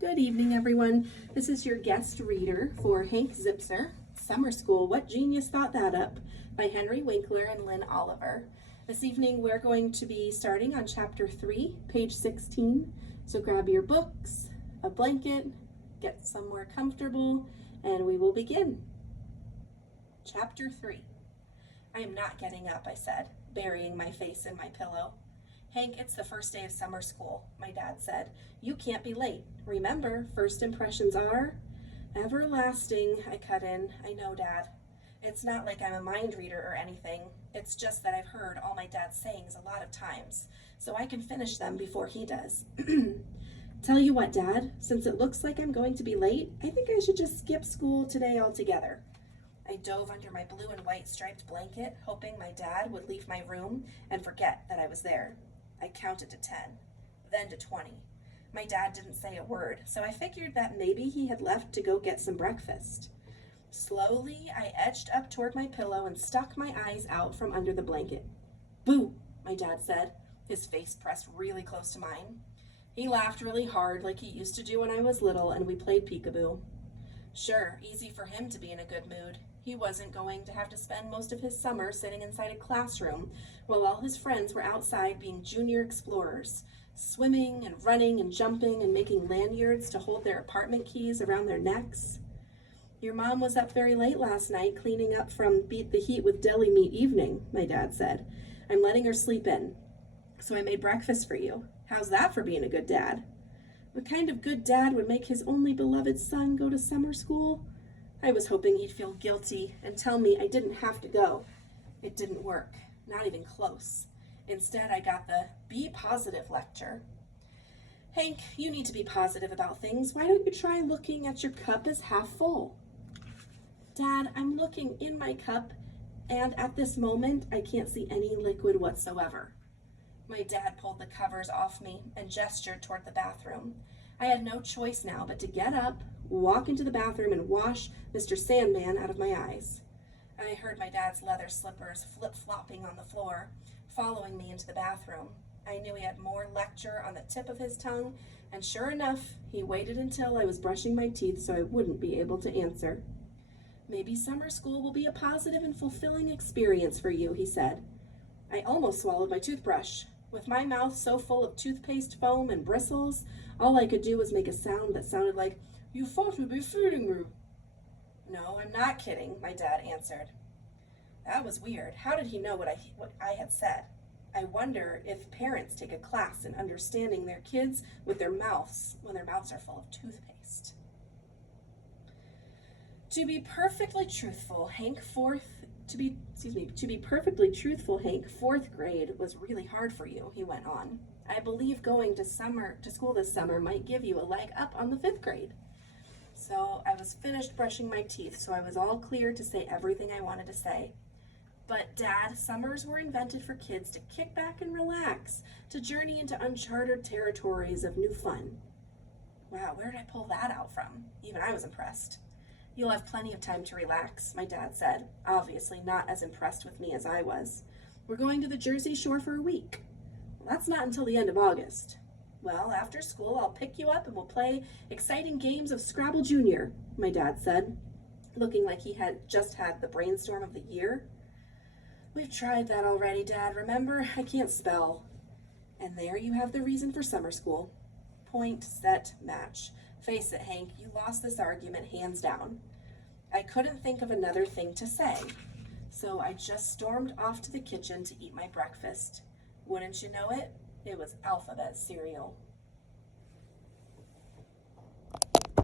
Good evening, everyone. This is your guest reader for Hank Zipzer, Summer School, What Genius Thought That Up, by Henry Winkler and Lynn Oliver. This evening we're going to be starting on chapter 3, page 16. So grab your books, a blanket, get somewhere comfortable, and we will begin. Chapter 3. I am not getting up, I said, burying my face in my pillow. Hank, it's the first day of summer school, my dad said. You can't be late. Remember, first impressions are everlasting, I cut in. I know, Dad. It's not like I'm a mind reader or anything. It's just that I've heard all my dad's sayings a lot of times, so I can finish them before he does. Tell you what, Dad, since it looks like I'm going to be late, I think I should just skip school today altogether. I dove under my blue and white striped blanket, hoping my dad would leave my room and forget that I was there. I counted to 10, then to 20. My dad didn't say a word, so I figured that maybe he had left to go get some breakfast. Slowly, I edged up toward my pillow and stuck my eyes out from under the blanket. Boo, my dad said, his face pressed really close to mine. He laughed really hard like he used to do when I was little, and we played peekaboo. Sure, easy for him to be in a good mood. He wasn't going to have to spend most of his summer sitting inside a classroom while all his friends were outside being junior explorers, swimming and running and jumping and making lanyards to hold their apartment keys around their necks. Your mom was up very late last night cleaning up from Beat the Heat with Deli Meat evening, my dad said. I'm letting her sleep in. So I made breakfast for you. How's that for being a good dad? What kind of good dad would make his only beloved son go to summer school? I was hoping he'd feel guilty and tell me I didn't have to go. It didn't work, not even close. Instead, I got the be positive lecture. Hank, you need to be positive about things. Why don't you try looking at your cup as half full? Dad, I'm looking in my cup, and at this moment, I can't see any liquid whatsoever. My dad pulled the covers off me and gestured toward the bathroom. I had no choice now but to get up, walk into the bathroom, and wash Mr. Sandman out of my eyes. I heard my dad's leather slippers flip-flopping on the floor, following me into the bathroom. I knew he had more lecture on the tip of his tongue, and sure enough, he waited until I was brushing my teeth so I wouldn't be able to answer. Maybe summer school will be a positive and fulfilling experience for you, he said. I almost swallowed my toothbrush. With my mouth so full of toothpaste foam and bristles, all I could do was make a sound that sounded like, "You thought we'd be feeding me." No, I'm not kidding, my dad answered. That was weird. How did he know what I had said? I wonder if parents take a class in understanding their kids with their mouths when their mouths are full of toothpaste. To be perfectly truthful, Hank, fourth grade was really hard for you, he went on. I believe going to school this summer might give you a leg up on the 5th grade. So I was finished brushing my teeth, so I was all clear to say everything I wanted to say. But Dad, summers were invented for kids to kick back and relax, to journey into uncharted territories of new fun. Wow, where did I pull that out from? Even I was impressed. You'll have plenty of time to relax, my dad said, obviously not as impressed with me as I was. We're going to the Jersey Shore for a week. Well, that's not until the end of August. Well, after school, I'll pick you up and we'll play exciting games of Scrabble Junior, my dad said, looking like he had just had the brainstorm of the year. We've tried that already, Dad. Remember, I can't spell. And there you have the reason for summer school. Point, set, match. Face it, Hank, you lost this argument hands down. I couldn't think of another thing to say, so I just stormed off to the kitchen to eat my breakfast. Wouldn't you know it? It was alphabet cereal.